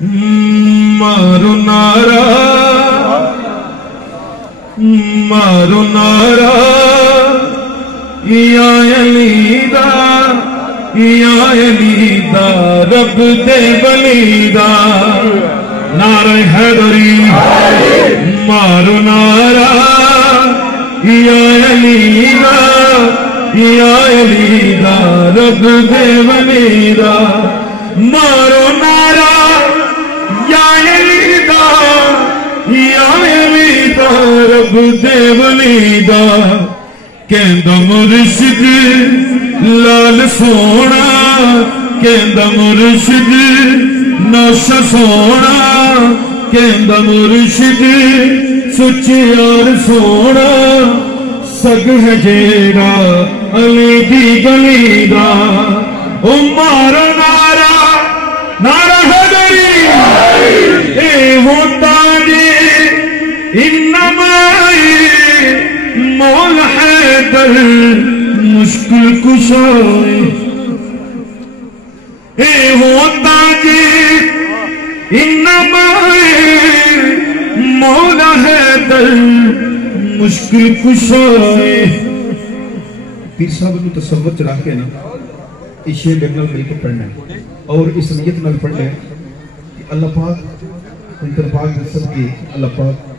مارو نارا مارو نارا یا علی دا یا علی دا رب دے ولی دا نعرہ حیدری مارو نارا یا علی دا یا علی دا رب دے ولی دا مارو نارا یا علی دا یا علی دا رب دے ولی دا کہندا مرشد لال سونا کہندا مرشد ناشا سونا کہندا مرشد سچیار سونا سگ ہے جیڑا علی دی گلی دا او مارا نارا نارا حیدری اے ہوتا جی انما مولا حیدر مشکل کشائے اے ہوتا جی انما مولا حیدر مشکل کشائے پیر صاحب نے تصور چڑھا کے نا اس شیئر بیگنال مل کے پڑھنا ہے اور اس نیت میں پڑھنا ہے کہ اللہ پاک انتر پاک سب کی اللہ پاک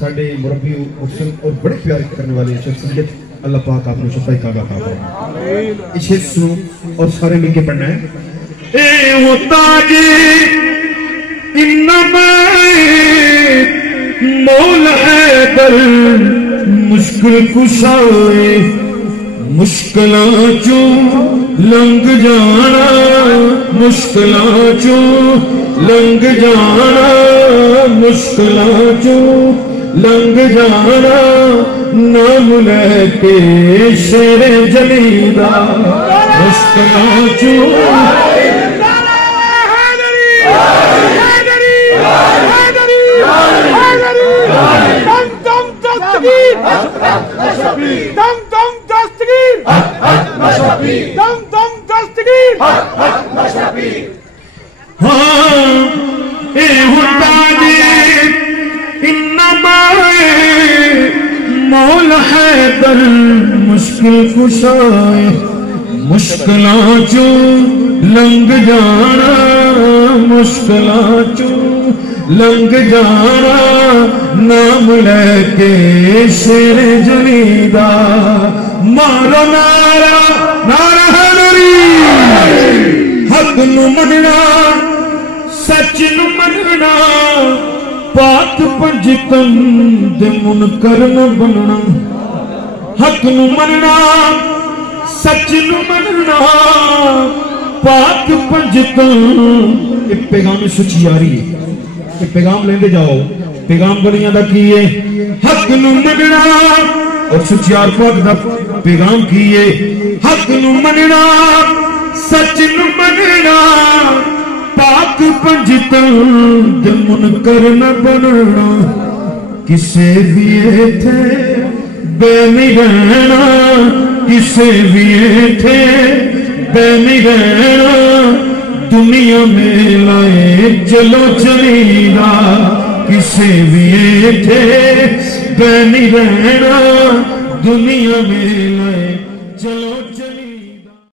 ساڑھے مربی محسن اور بڑے پیار کرنے والے شخصیت اللہ پاک آپ نے شفائی کعبہ کا فرمائے اس شیئر سنو اور سارے مل کے پڑھنا ہے اے ہوتا جی انما مولا حیدر مشکل کشائے مشکلاں چوں لنگ جانا مشکلاں چوں لنگ جانا مشکلاں چوں لنگ جانا نام لے کے شیر جلیدہ مشکلاں چوں مولا حیدر مشکل کشائے مشکلاں چوں لنگ جانا مشکلاں چوں لنگ جانا نام لے کے شیر جلیدہ مارا نارا نارا حیدری حق نو مننا سچ نو مننا پاک پنجتن دے منکر نہ بننا حق نو مننا سچ نو مننا پاک پنجتن ایک پیغام سچی آ رہی ہے ایک پیغام لیندے جاؤ پیغام بنیاں دا کیے حق نو مننا اور سچیار پاک دا پیغام کیے حق نو مننا سچ نو مننا پاک پنجتن دے منکر نہ بننا کسے بھی تھے بے نہیں رہنا کسے بھی تھے بے نہیں رہنا دنیا میں لائے چلو چلینا کسے بھی تھے بے نہیں رہنا دنیا میں لائے